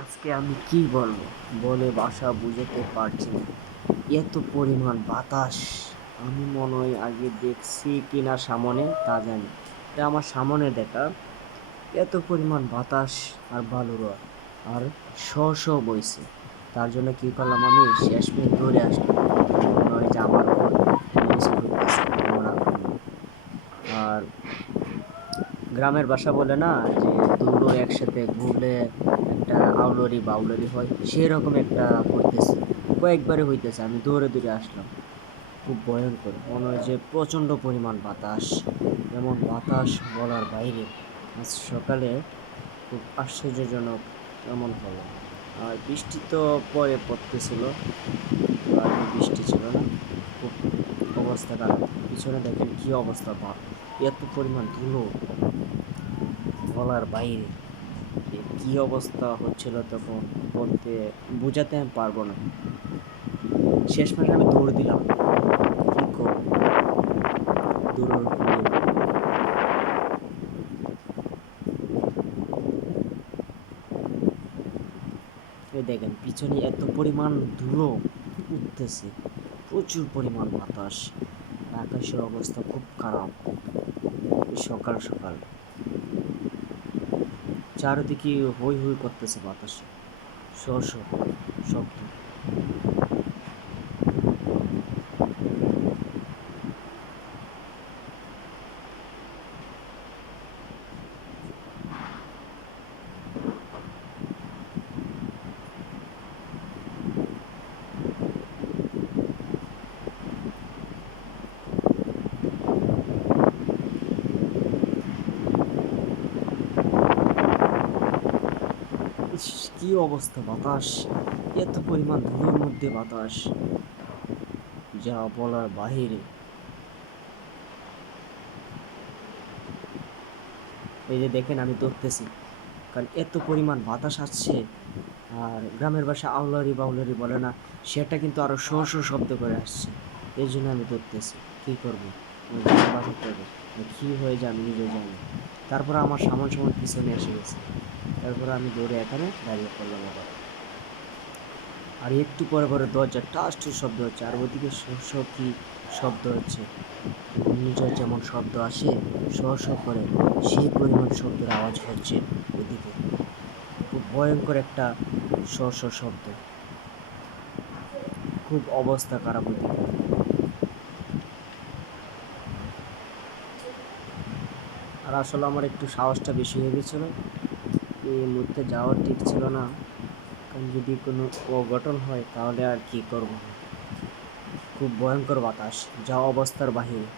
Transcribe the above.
আজকে আমি কি বলব? বলে বাসা বুঝাতে পারছি না। এত পরিমাণ বাতাস। আমি মনে হয় আগে দেখছি কিনা সামনে, তা জানি। এটা আমার সামনে দেখা, এত পরিমাণ বাতাস আর বালুরা আর শ শ বইছে। তার জন্য কি করলাম আমি? শেষ মিনিট ধরে আসলাম। হয় যে আমার। আর গ্রামের ভাষা বলে না, যে দুটো একসাথে ঘুরলে একটা আউলরি বাউলরি হয় সেই রকম একটা হইতেছে কয়েকবারে হইতেছে, আমি দৌড়ে দৌড়ে আসলাম। খুব ভয়ঙ্কর। মনে হয় যে প্রচণ্ড পরিমাণ বাতাস। এমন বাতাস বলার বাইরে আজ সকালে খুব আশ্চর্যজনক এমন হলো। আর বৃষ্টি তো পরে পড়তেছিল বৃষ্টি ছিল না। খুব অবস্থা খারাপ পিছনে দেখেন কি অবস্থা বা এত পরিমাণ ধুলো বলার বাইরে। কি অবস্থা হচ্ছিল তখন বলতে বোঝাতে আমি পারব না। শেষ মাসে আমি দৌড় দিলাম। দেখেন, পিছনে এত পরিমাণ ধুলো উঠতেছে। প্রচুর পরিমাণ বাতাস। আকাশের অবস্থা খুব খারাপ। সকাল সকাল। চারিদিকে হই হই করতেছে বাতাসে। শব্দ। কি অবস্থা বাতাস? এত পরিমাণ ধুলোর মধ্যে বাতাস। যা বলার বাহিরে। এই যে দেখেন, আমি ধরতেছি। কারণ এত পরিমাণ বাতাস আসছে। আর গ্রামের ভাষা আউলারি বাউলারি বলে না, সেটা কিন্তু আরও শো শো শব্দ করে আসছে। এই জন্য আমি ধরতেছি। কী করব? গ্রামের করব কী হয়ে যায় আমি নিজে জানি তারপরে আমার সামান সামান পিছনে এসে গেছে। তারপরে আমি দৌড়ে এখানে দাঁড়িয়ে পড়লাম আবার। আর একটু পরে পরে দরজা টাস টুস শব্দ হচ্ছে। আর ওদিকে শ- শ কি শব্দ হচ্ছে। ঘূর্ণিঝড় যেমন শব্দ আসে শ করে সেই পরিমাণ শব্দের আওয়াজ হচ্ছে ওদিকে। খুব ভয়ঙ্কর একটা শ শব্দ। খুব অবস্থা খারাপ ওদিকে। আর আসলে আমার একটু সাহসটা বেশি হয়ে গেছিল। এই মুহূর্তে যাওয়ার ঠিক ছিল না। কারণ যদি কোনো অঘটন হয়, তাহলে আর কি করব? খুব ভয়ঙ্কর বাতাস, যা অবস্থার বাহিরে।